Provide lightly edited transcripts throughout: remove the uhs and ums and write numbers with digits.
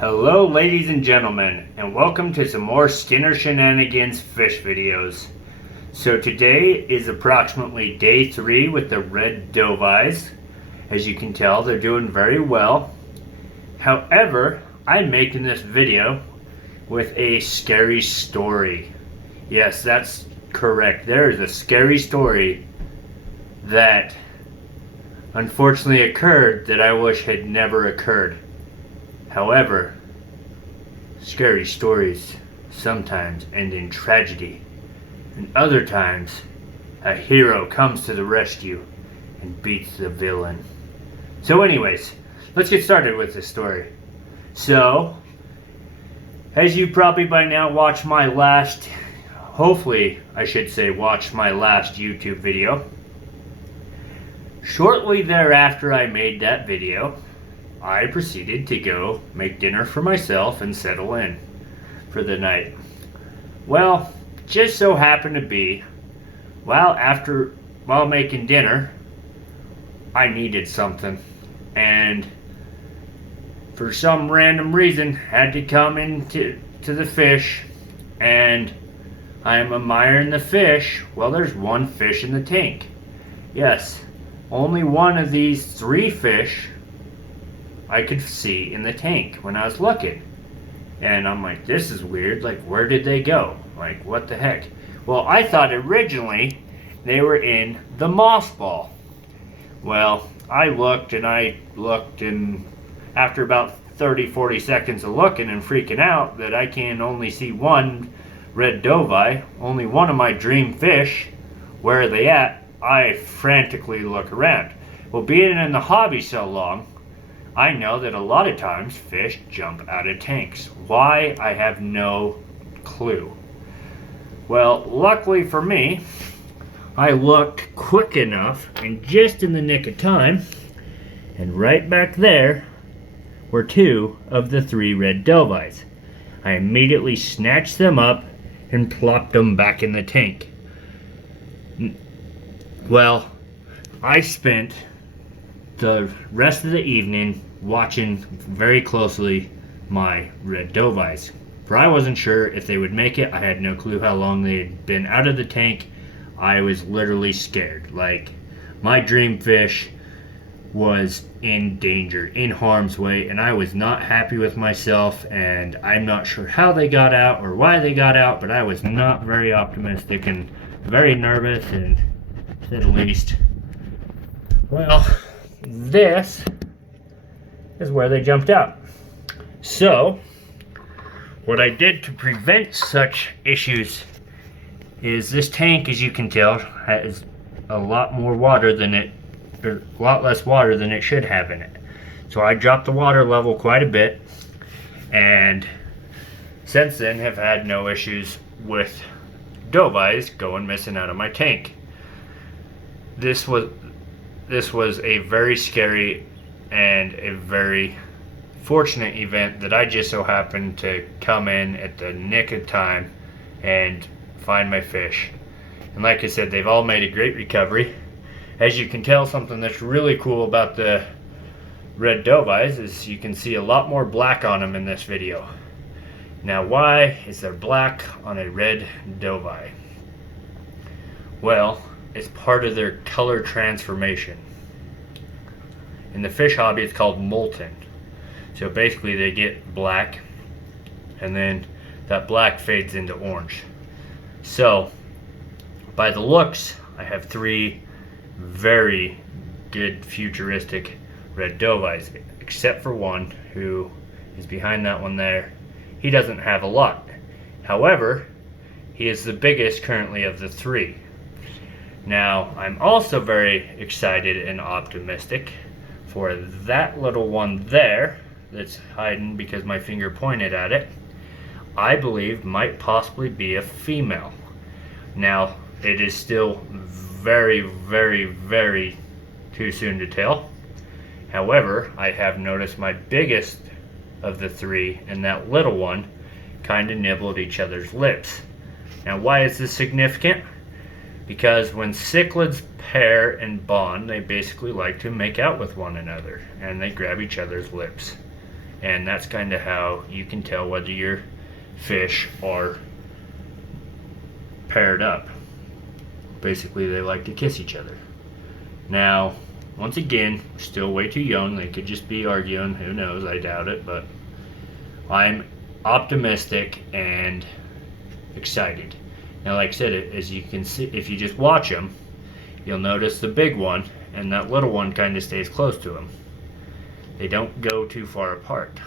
Hello ladies and gentlemen, and welcome to some more Skinner Shenanigans fish videos. So today is approximately day 3 with the Red Dovis. As you can tell, they're doing very well. However, I'm making this video with a scary story. Yes, that's correct. There is a scary story that unfortunately occurred that I wish had never occurred. However, scary stories sometimes end in tragedy, and other times a hero comes to the rescue and beats the villain. So anyways, let's get started with this story. So, as you probably by now watched my last, hopefully I should say watched my last YouTube video. Shortly thereafter I made that video, I proceeded to go make dinner for myself and settle in for the night. Well, just so happened to be, while making dinner, I needed something, and for some random reason had to come into the fish, and I am admiring the fish. Well, there's one fish in the tank. Yes, only one of these 3 fish I could see in the tank when I was looking. And I'm like, this is weird. Like, where did they go? Like, what the heck? Well, I thought originally they were in the mothball. Well, I looked, and after about 30-40 seconds of looking and freaking out that I can only see one Red Dovi, only one of my dream fish, where are they at? I frantically look around. Well, being in the hobby so long, I know that a lot of times fish jump out of tanks. Why? I have no clue. Well, luckily for me, I looked quick enough and just in the nick of time, and right back there were 2 of the 3 Red Dovis. I immediately snatched them up and plopped them back in the tank. Well, I spent the rest of the evening watching very closely my Red Dovis, for I wasn't sure if they would make it. I had no clue how long they had been out of the tank. I was literally scared. Like, my dream fish was in danger, in harm's way, and I was not happy with myself, and I'm not sure how they got out or why they got out, but I was not very optimistic and very nervous, and to say the least. Well, this is where they jumped out. So, what I did to prevent such issues is this tank, as you can tell, has a lot more water than a lot less water than it should have in it. So I dropped the water level quite a bit, and since then have had no issues with dovis going missing out of my tank. This was a very scary and a very fortunate event that I just so happened to come in at the nick of time and find my fish. And like I said, they've all made a great recovery. As you can tell, something that's really cool about the Red Dovis is you can see a lot more black on them in this video. Now, why is there black on a Red Dovi? Well, it's part of their color transformation. In the fish hobby, it's called molting. So basically they get black, and then that black fades into orange. So by the looks, I have 3 very good futuristic Red Dovis, except for one who is behind that one there. He doesn't have a lot. However, he is the biggest currently of the 3. Now, I'm also very excited and optimistic for that little one there that's hiding because my finger pointed at it. I believe might possibly be a female. Now, it is still very, very, very too soon to tell. However, I have noticed my biggest of the 3 and that little one kind of nibbled each other's lips. Now, why is this significant? Because when cichlids pair and bond, they basically like to make out with one another, and they grab each other's lips. And that's kind of how you can tell whether your fish are paired up. Basically, they like to kiss each other. Now, once again, still way too young. They could just be arguing. Who knows? I doubt it, but I'm optimistic and excited. Now, like I said, as you can see, if you just watch them, you'll notice the big one and that little one kind of stays close to him. They don't go too far apart.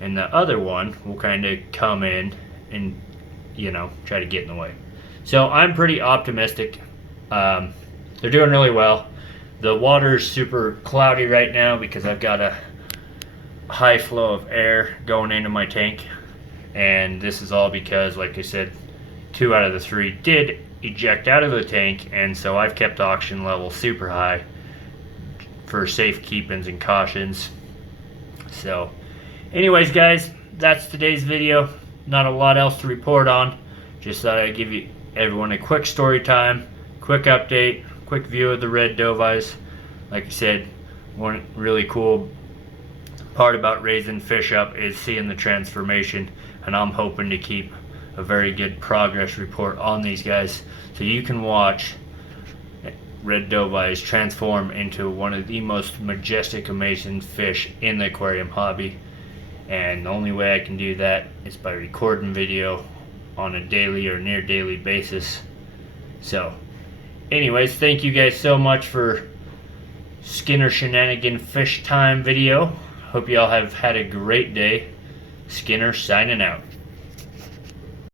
And the other one will kind of come in and, try to get in the way. So I'm pretty optimistic. They're doing really well. The water's super cloudy right now because I've got a high flow of air going into my tank. And this is all because, like I said, 2 out of the 3 did eject out of the tank, and so I've kept oxygen levels super high for safe keepings and cautions. So anyways, guys, that's today's video. Not a lot else to report on. Just thought I'd give everyone a quick story time, quick update, quick view of the red dovis. Like I said, one really cool part about raising fish up is seeing the transformation, and I'm hoping to keep a very good progress report on these guys so you can watch red dovis transform into one of the most majestic, amazing fish in the aquarium hobby. And the only way I can do that is by recording video on a daily or near daily basis. So anyways, thank you guys so much for Skinner Shenanigan Fish Time video. Hope y'all have had a great day. Skinner signing out.